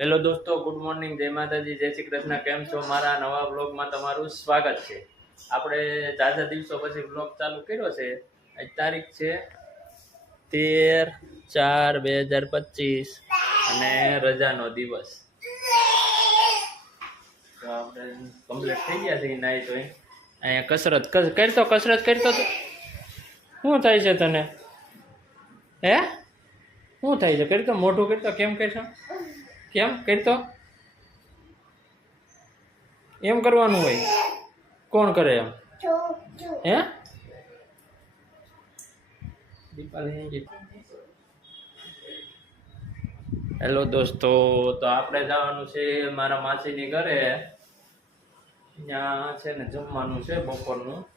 Hello દોસ્તો, good morning. જય માતાજી, જય શ્રી કૃષ્ણ. કેમ છો? મારા નવા બ્લોગમાં તમારું સ્વાગત છે. આપણે ઝાઝા દિવસો પછી બ્લોગ ચાલુ કર્યો છે. આજ તારીખ છે તેર ચાર બે હજાર પચીસ અને રજાનો દિવસ. તો આપણે કમ્પ્લીટ થઈ ગયા છે નાઈ તો અહીંયા કસરત કરતો કસરત કરતો શું થાય છે તને? હે? શું થાય છે? કરતો, મોઢું કરતો, કેમ કરશો? કેમ? કરતો એમ કરવાનું હોય. કોણ કરે એમ? હે? હેલો દોસ્તો, તો આપણે જવાનું છે મારા માસીની ઘરે. ત્યાં છે ને જમવાનું છે બપોરનું.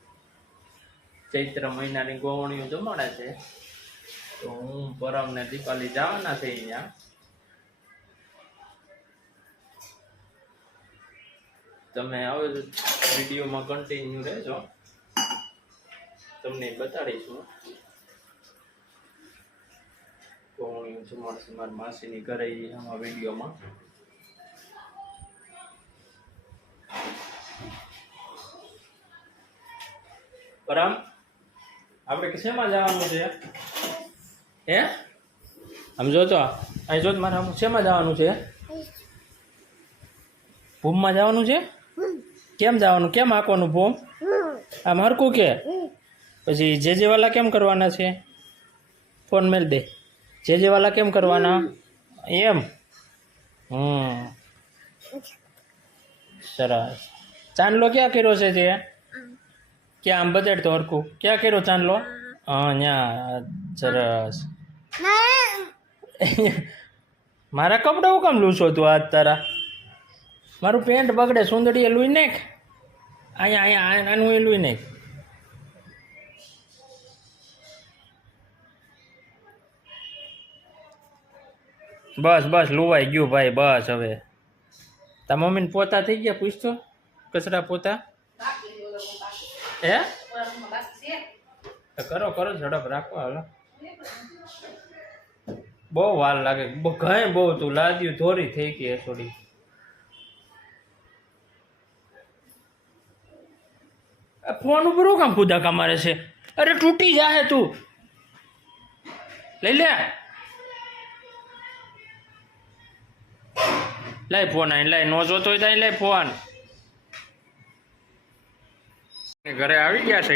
ચૈત્ર મહિનાની ગોવણીઓ જમાડે છે. તો હું પરમ ને દીપાલી જવાના છે અહીંયા. તમે આવે વિડીયોમાં કન્ટિન્યુ રહેજો. તમને બતાડીશું. ગોવણીઓ જમાડશે મારા માસીની ઘરે આમાં વિડીયોમાં. પરમ આપણે શેમાં જવાનું છે? હે? આમ જોતો અહીં જોત મારે શેમાં જવાનું છે? ભૂમમાં જવાનું છે? કેમ જવાનું? કેમ આંકવાનું ભૂમ? આમ હરકું કે? પછી જે જેવાલા કેમ કરવાના છે? ફોન મેલ દે. જે જેવાલા કેમ કરવાના? એમ. હમ. સરસ. ચાંદલો ક્યાં કર્યો છે તે? ક્યાં? આમ બજેટ તો હરકું ક્યાં કર્યો ચાંદલો? હા ત્યાં સરસ. મારા કપડાં હું કામ લૂછો તું આજ તારા? મારું પેન્ટ બગડે, સુંદરીએ લુઈ નાખ. અહીંયા અહીંયા આનું એ લુઈ નાખ. બસ બસ, લુવાઈ ગયું ભાઈ, બસ હવે. તા મમ્મીને પોતા થઈ ગયા, પૂછતો? કચરા પોતા? હે? કરો કરો, ઝડપ રાખો, હાલો. બહુ વાર લાગે. ઘણી બહુ તું લાદ્યું, ધોરી થઈ ગઈ થોડી. ફોન ઉપર હું કામ કુદા મારે છે? અરે તૂટી જાહે તું. લઈ લે. લઈ ફોન આઈ લાય નો જોતો હોય તો લઈ લાય ફોન. ઘરે આવી ગયા છે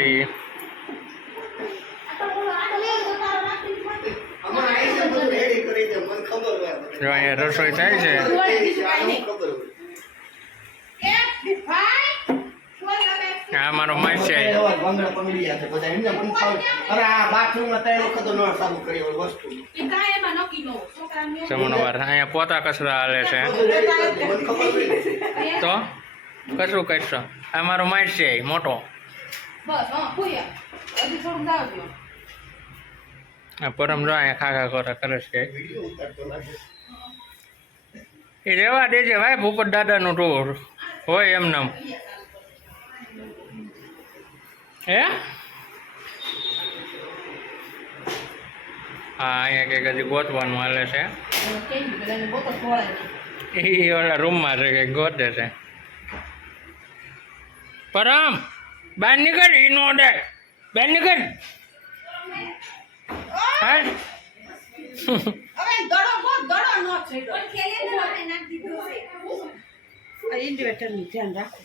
જો અહીંયા રસોઈ થાય છે. આ મારો છે. જમણવાર અહીંયા પોતા કચરા હાલે છે. તો? કચરું કરશો આ મારો માઇક છે મોટો. આ પરમ જો અહીંયા ખાખા ખોરા કરે છે. એ રેવા દેજે ભાઈ ભૂપત દાદાનું ટૂર. હોય એમને એમ. હે? હા અહીંયા કંઈક હજી ગોતવાનું હાલે છે. એ ઓલા રૂમમાં છે કંઈક ગોતે છે. પરમ બહાર નીકળ ઈ નો દે બહાર નીકળ. હા ઇન્ડિવેટરનું ધ્યાન રાખો.